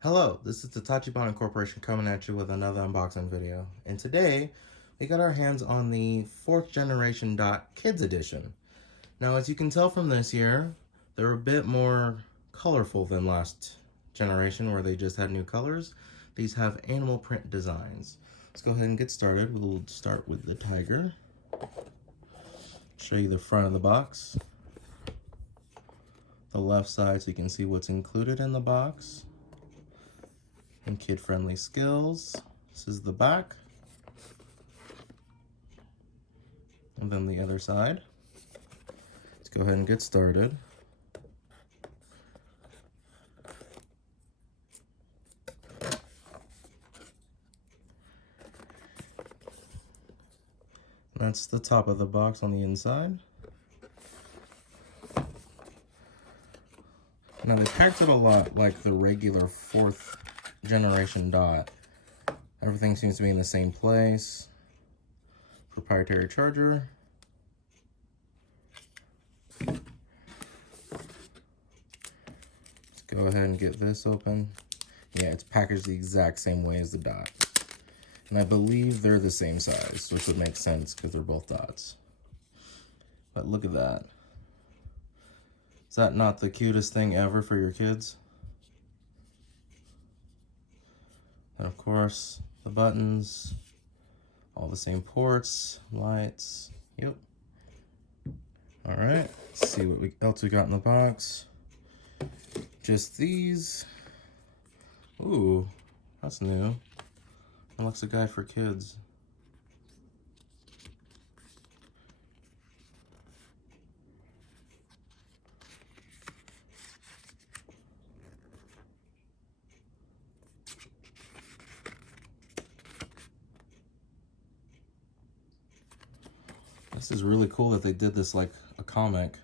Hello, this is the Tachibana Corporation coming at you with another unboxing video. And today, we got our hands on the 4th generation Dot Kids Edition. Now, as you can tell from this here, they're a bit more colorful than last generation where they just had new colors. These have animal print designs. Let's go ahead and get started. We'll start with the tiger. Show you the front of the box. The left side so you can see what's included in the box. And kid-friendly skills. This is the back. And then the other side. Let's go ahead and get started. That's the top of the box on the inside. Now they packed it a lot like the regular 4th generation Dot. Everything seems to be in the same place. Proprietary charger. Let's go ahead and get this open. Yeah, it's packaged the exact same way as the Dot. And I believe they're the same size, which would make sense because they're both Dots. But look at that. Is that not the cutest thing ever for your kids? And of course, the buttons, all the same ports, lights, yep. All right, let's see what else we got in the box. Just these. Ooh, that's new. It looks a guide for kids. This is really cool that they did this like a comic.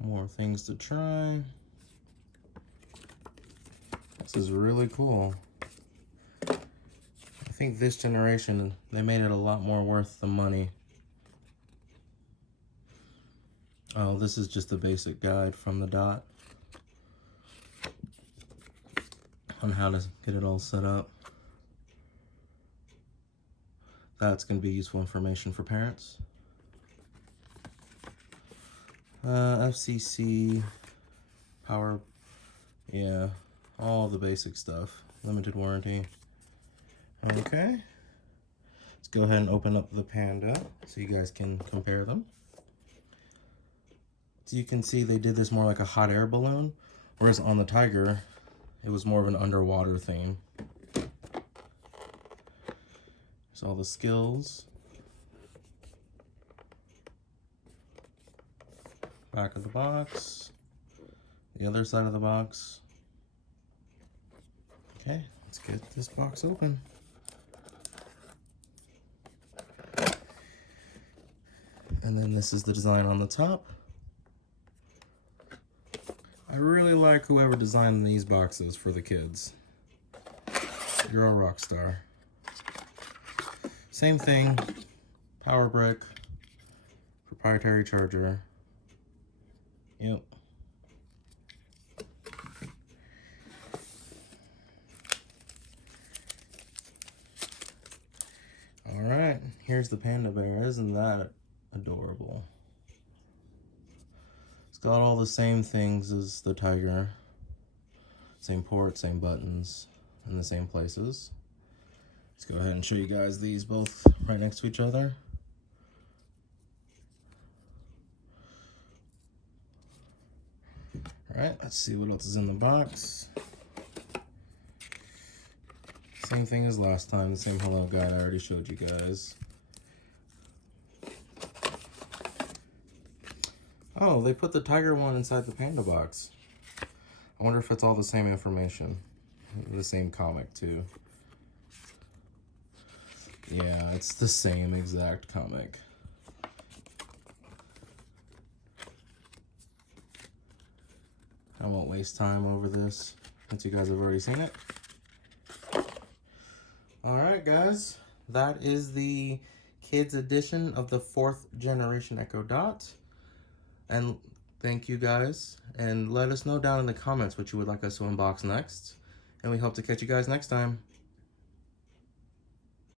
More things to try. This is really cool. I think this generation, they made it a lot more worth the money. Oh, this is just a basic guide from the Dot on how to get it all set up. That's going to be useful information for parents. FCC, power, yeah, all the basic stuff. Limited warranty. Okay, let's go ahead and open up the Panda so you guys can compare them. So you can see they did this more like a hot air balloon, whereas on the Tiger, it was more of an underwater theme. There's all the skills. Back of the box. The other side of the box. Okay, let's get this box open. And then this is the design on the top. I really like whoever designed these boxes for the kids. You're a rock star. Same thing, power brick, proprietary charger. Yep. All right, here's the panda bear. Isn't that adorable? It's got all the same things as the Tiger. Same port, same buttons, in the same places. Let's go ahead and show you guys these both right next to each other. All right, let's see what else is in the box. Same thing as last time, the same hello guide I already showed you guys. Oh, they put the Tiger one inside the Panda box. I wonder if it's all the same information. The same comic too. Yeah, it's the same exact comic. I won't waste time over this since you guys have already seen it. Alright guys, that is the kids edition of the 4th generation Echo Dot. And thank you guys, and let us know down in the comments what you would like us to unbox next, and we hope to catch you guys next time.